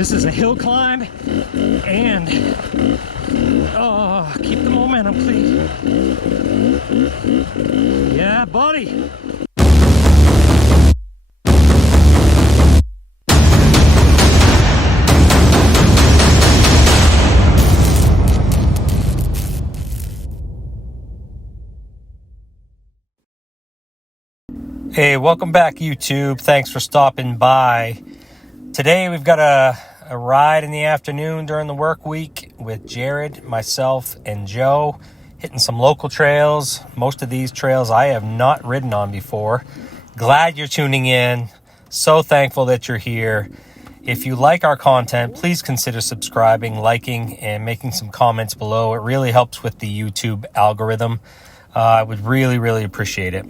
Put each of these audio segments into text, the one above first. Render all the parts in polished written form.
This is a hill climb, and oh, keep the momentum, please. Yeah, buddy. Hey, welcome back, YouTube. Thanks for stopping by. Today we've got a ride in the afternoon during the work week with Jared, myself, and Joe, hitting some local trails. Most of these trails I have not ridden on before. Glad you're tuning in. So thankful that you're here. If you like our content, please consider subscribing, liking, and making some comments below. It really helps with the YouTube algorithm. I would really appreciate it.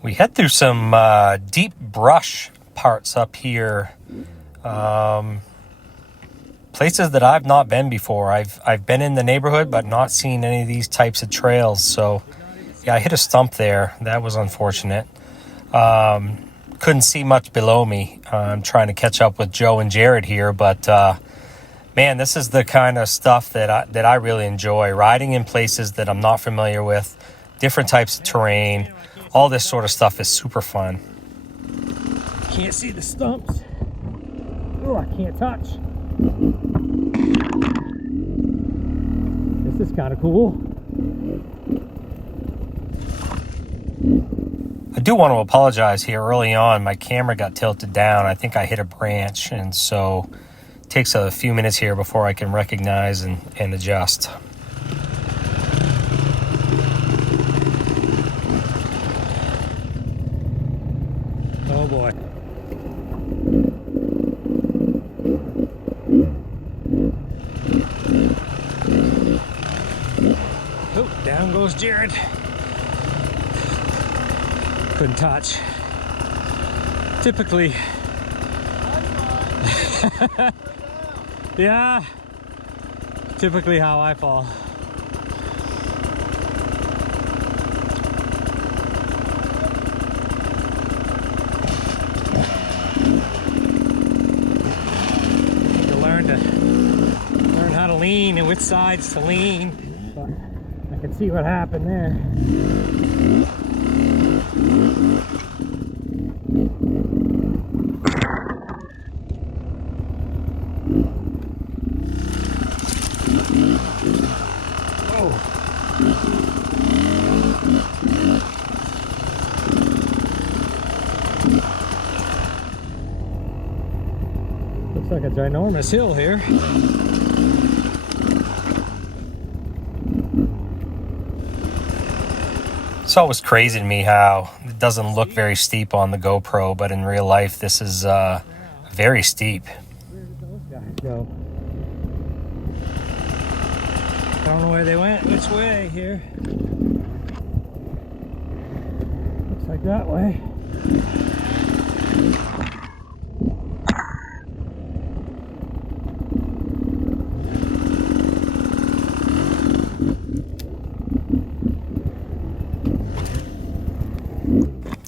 We head through some deep brush parts up here, places that I've not been before. I've been in the neighborhood, but not seen any of these types of trails. So, yeah, I hit a stump there. That was unfortunate. Couldn't see much below me. I'm trying to catch up with Joe and Jared here, but man, this is the kind of stuff that I really enjoy. Riding in places that I'm not familiar with, different types of terrain. All this sort of stuff is super fun. Can't see the stumps. Oh, I can't touch. This is kind of cool. I do want to apologize here. Early on, my camera got tilted down. I think I hit a branch, and so it takes a few minutes here before I can recognize and adjust. Oh boy. Oh, down goes Jared. Couldn't touch. Typically. Yeah. Typically how I fall. Learn how to lean and which sides to lean. But I can see what happened there. Oh. Looks like a ginormous hill here. It's always crazy to me how it doesn't look very steep on the GoPro, but in real life this is very steep. Where did those guys go? I don't know where they went, which way here. Looks like that way.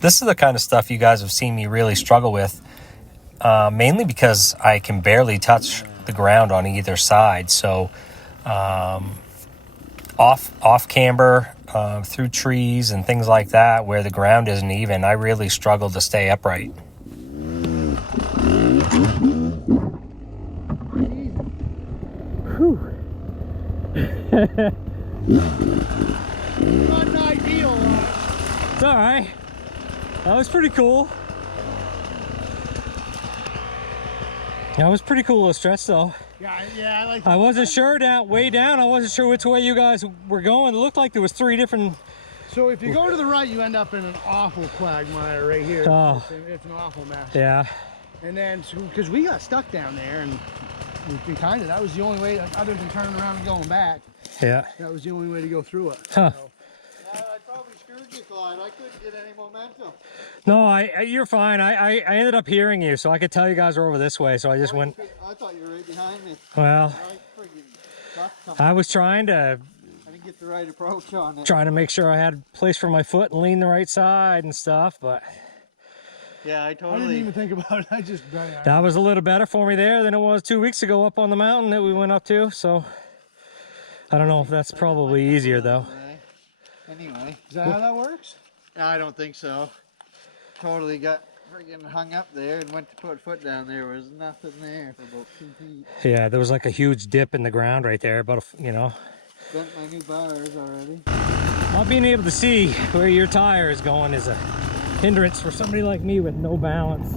This is the kind of stuff you guys have seen me really struggle with, mainly because I can barely touch the ground on either side. So off camber, through trees and things like that, where the ground isn't even, I really struggle to stay upright. Whew. Not ideal. It's all right. That was pretty cool. That was pretty cool, a stretch though. Yeah, I like. I wasn't sure way down. I wasn't sure which way you guys were going. It looked like there was three different. So if you go to the right, you end up in an awful quagmire right here. Oh. It's an awful mess. Yeah. And then, because we got stuck down there, and we kind of, that was the only way, other than turning around and going back. Yeah. That was the only way to go through it. Huh. So. Yeah, I probably screwed you, Clyde. I couldn't get any momentum. No, you're fine. I ended up hearing you, so I could tell you guys were over this way, so I just went. I thought you were right behind me. Well, I was trying to. I didn't get the right approach on it. Trying to make sure I had place for my foot and lean the right side and stuff, but Yeah, I I didn't totally. even think about it. I just That was a little better for me there than it was 2 weeks ago up on the mountain that we went up to. So I don't know if that's probably easier though. Anyway, Is that how that works? I don't think so. Totally got friggin' hung up there and went to put foot down there. Was nothing there for about 2 feet. Yeah, there was like a huge dip in the ground right there, but you know. Bent my new bars already. Not being able to see where your tire is going is a hindrance for somebody like me with no balance.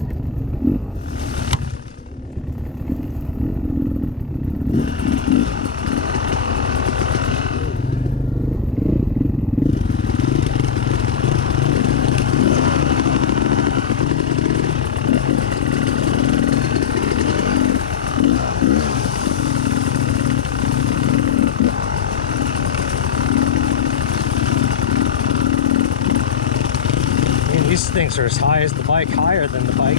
These things are as high as the bike, higher than the bike.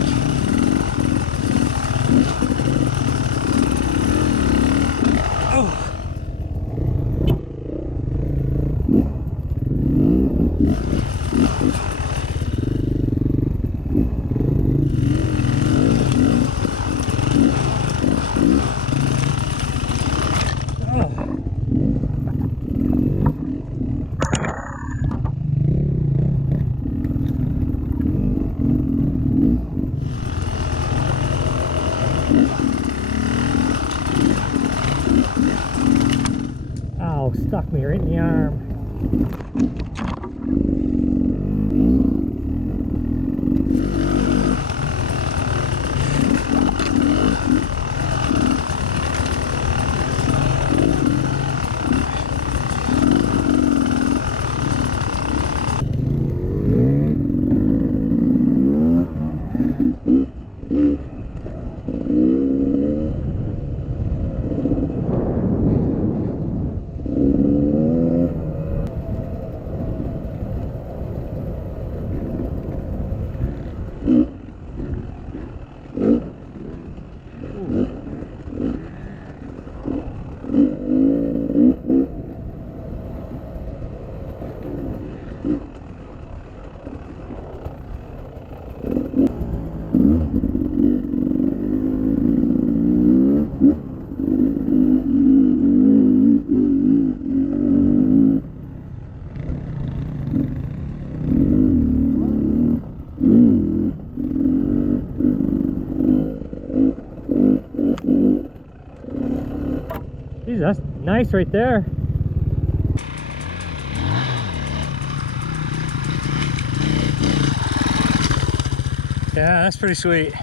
Oh. Ow, stuck me right in the arm. Geez, that's nice right there. Yeah, that's pretty sweet.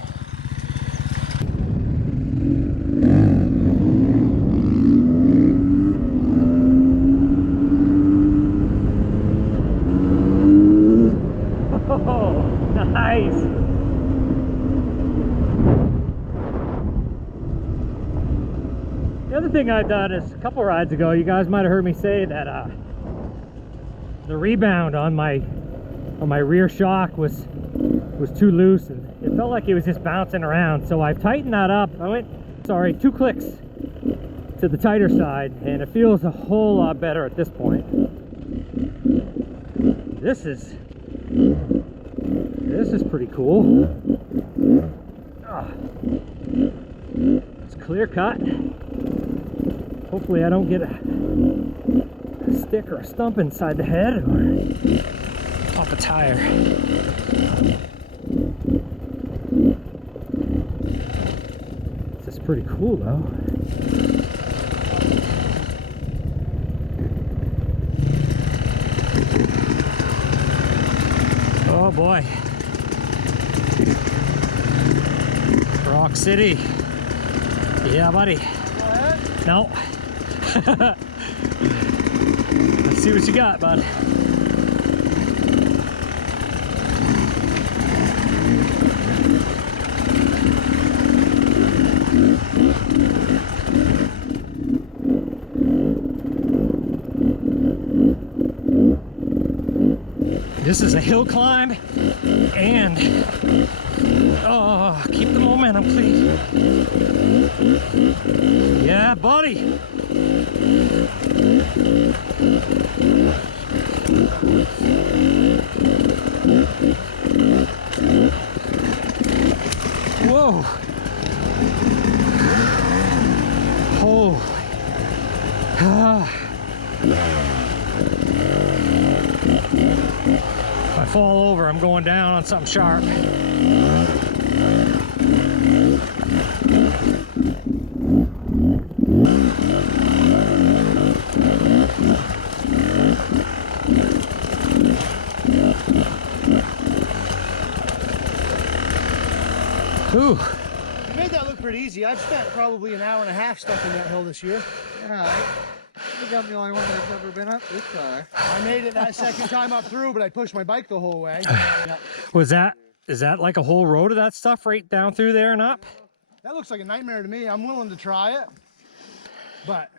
Oh, nice. The other thing I've done is a couple rides ago, you guys might have heard me say that the rebound on my rear shock was too loose and it felt like it was just bouncing around. So I've tightened that up. I went, sorry, 2 clicks to the tighter side and it feels a whole lot better at this point. This is pretty cool. It's clear cut. Hopefully I don't get a stick or a stump inside the head or off a tire. This is pretty cool though. Oh boy. Rock City. Yeah, buddy. No. Let's see what you got, bud. This is a hill climb and oh, keep the momentum, please. Yeah, buddy. Whoa. Oh. If I fall over, I'm going down on something sharp. Ooh. You made that look pretty easy. I've spent probably an hour and a half stuck in that hill this year. Yeah, I think I'm the only one that's ever been up this far. I made it that second time up through, but I pushed my bike the whole way. Is that like a whole road of that stuff right down through there and up? That looks like a nightmare to me. I'm willing to try it, but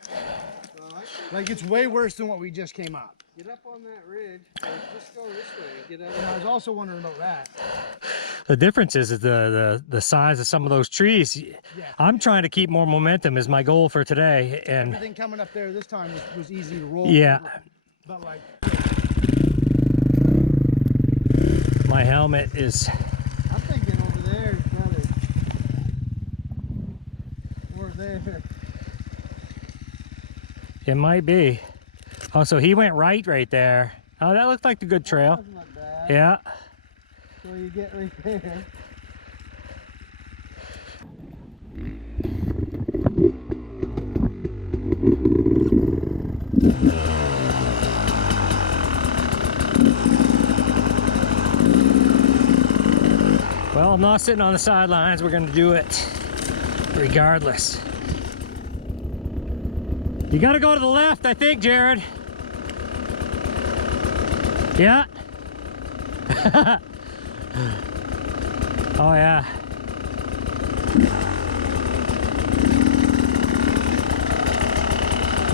like it's way worse than what we just came up. Get up on that ridge, or just go this way. Get out. And I was also wondering about that. The difference is the size of some of those trees. Yeah. I'm trying to keep more momentum is my goal for today, and Everything coming up there this time was easy to roll. yeah, But like, my helmet is. I'm thinking over there is probably more there. It might be. Oh, so he went right there. Oh, that looked like a good trail. That wasn't bad. Yeah. So you get right there. Well, I'm not sitting on the sidelines. We're going to do it regardless. You got to go to the left, I think, Jared. Yeah. Oh, yeah.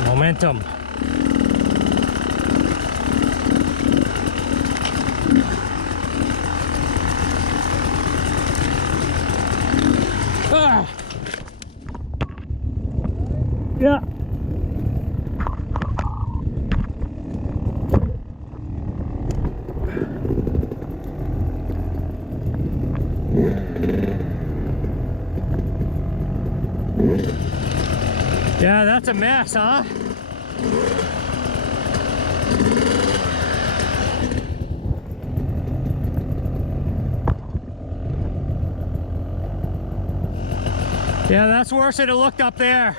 Momentum. Ah. Yeah. Yeah, that's a mess, huh? Yeah, that's worse than it looked up there.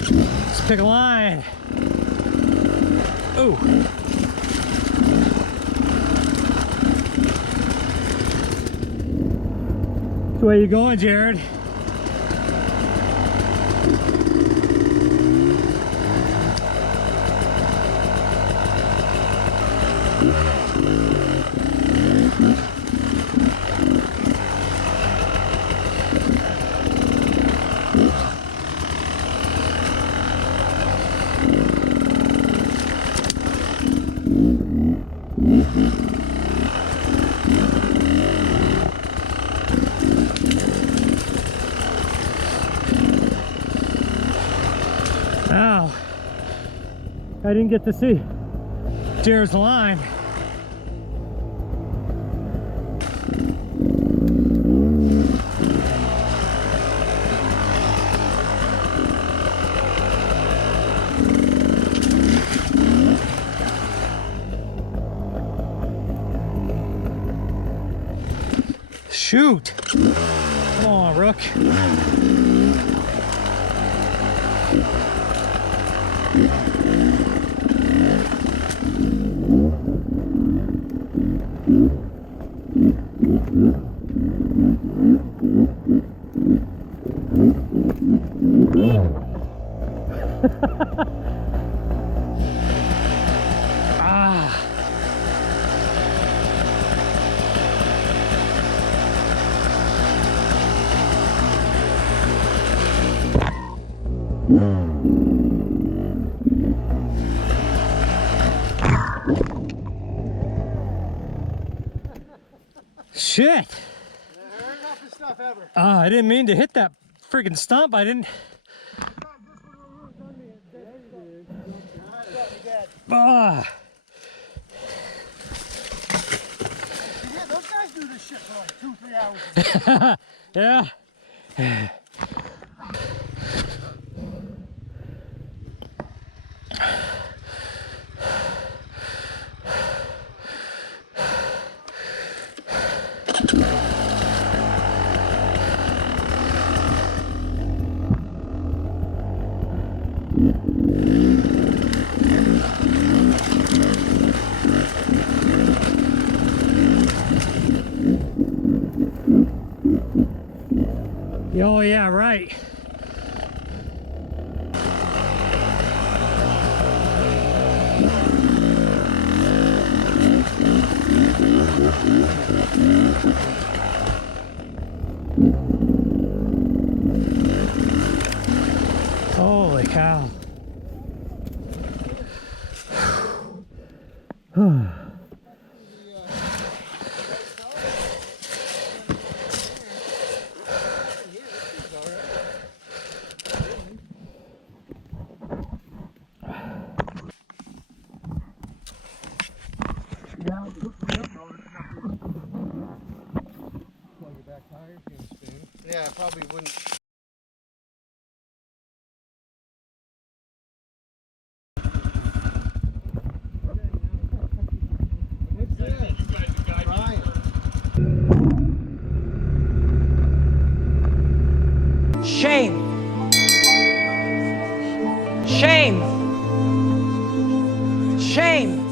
Let's pick a line. Ooh. Which way you going, Jared? Ow. I didn't get to see Jared's line. Shoot! Come on, Rook. Ah. Shit! Toughest stuff ever. I didn't mean to hit that friggin' stump. I didn't. Ah. Yeah, those guys do this shit for like 2-3 hours. Yeah. Oh yeah, right. Holy cow. Yeah, I probably wouldn't. Shame. Shame. Shame.